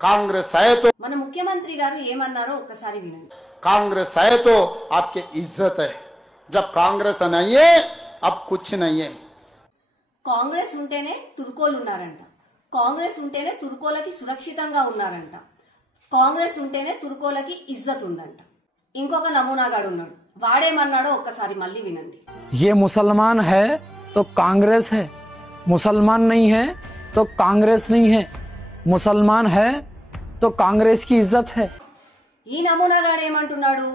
कांग्रेस है तो మన ముఖ్యమంత్రి గారు ఏమన్నారో ఒక్కసారి వినండి. कांग्रेस है तो आपकी इज्जत है, जब कांग्रेस नहीं है अब कुछ नहीं है। కాంగ్రెస్ ఉంటేనే తుర్కోలు ఉన్నారంట, కాంగ్రెస్ ఉంటేనే తుర్కోలకి సురక్షితంగా ఉన్నారంట, కాంగ్రెస్ ఉంటేనే తుర్కోలకి ఇజ్జత్ ఉందంట. ఇంకొక నమూనాగాడు ఉన్నాడు, వాడేమన్నాడో ఒక్కసారి మళ్ళీ వినండి. ये मुसलमान है तो कांग्रेस है, मुसलमान नहीं है तो कांग्रेस नहीं है, मुसलमान है तो कांग्रेस की इज्जत है। ఈ నమూనాగాడు ఏమంటున్నాడు,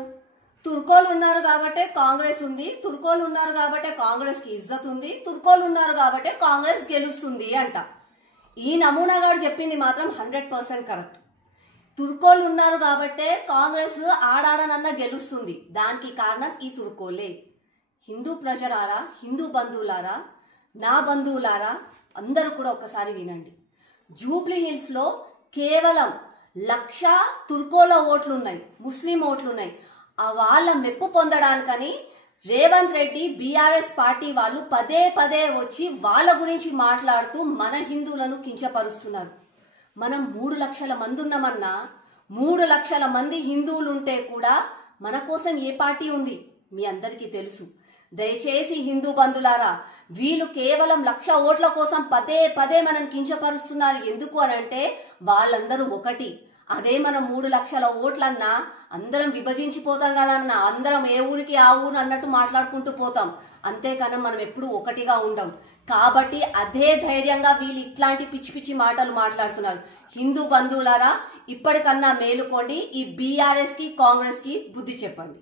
తుర్కోలు ఉన్నారు కాబట్టే కాంగ్రెస్ ఉంది, తుర్కోలు ఉన్నారు కాబట్టే కాంగ్రెస్ కి ఇజ్జత్ ఉంది, తుర్కోలు ఉన్నారు కాబట్టే కాంగ్రెస్ గెలుస్తుంది అంట. ఈ నమూనాగాడు చెప్పింది మాత్రం 100% కరెక్ట్. తుర్కోలు ఉన్నారు కాబట్టే కాంగ్రెస్ ఆడాడనన్నా గెలుస్తుంది, దానికి కారణం ఈ తుర్కోలే. హిందూ ప్రజలారా, హిందూ బంధువులారా, నా బంధువులారా అందరూ కూడా ఒక్కసారి వినండి. జూబ్లీ హిల్స్ లో కేవలం 1,00,000 తుర్కోల ఓట్లున్నాయి, ముస్లిం ఓట్లున్నాయి. ఆ వాళ్ళ మెప్పు పొందడానికని రేవంత్ రెడ్డి బీఆర్ఎస్ పార్టీ వాళ్ళు పదే పదే వచ్చి వాళ్ళ గురించి మాట్లాడుతూ మన హిందువులను కించపరుస్తున్నారు. మనం 3 లక్షల మంది ఉన్నామన్నా, 3 లక్షల మంది హిందువులుంటే కూడా మన కోసం ఏ పార్టీ ఉంది మీ అందరికీ తెలుసు. దయచేసి హిందూ బంధులారా, వీళ్ళు కేవలం 1,00,000 ఓట్ల కోసం పదే పదే మనం కించపరుస్తున్నారు. ఎందుకు అనంటే వాళ్ళందరూ ఒకటి. అదే మనం 3 లక్షల ఓట్లన్నా అందరం విభజించిపోతాం కదన్నా, అందరం ఏ ఊరికి ఆ ఊరు అన్నట్టు మాట్లాడుకుంటూ పోతాం, అంతేకాని మనం ఎప్పుడు ఒకటిగా ఉండం. కాబట్టి అదే ధైర్యంగా వీళ్ళు ఇట్లాంటి పిచ్చి పిచ్చి మాటలు మాట్లాడుతున్నారు. హిందూ బంధువులారా, ఇప్పటికన్నా మేలుకోండి, ఈ బీఆర్ఎస్ కి కాంగ్రెస్ కి బుద్ధి చెప్పండి.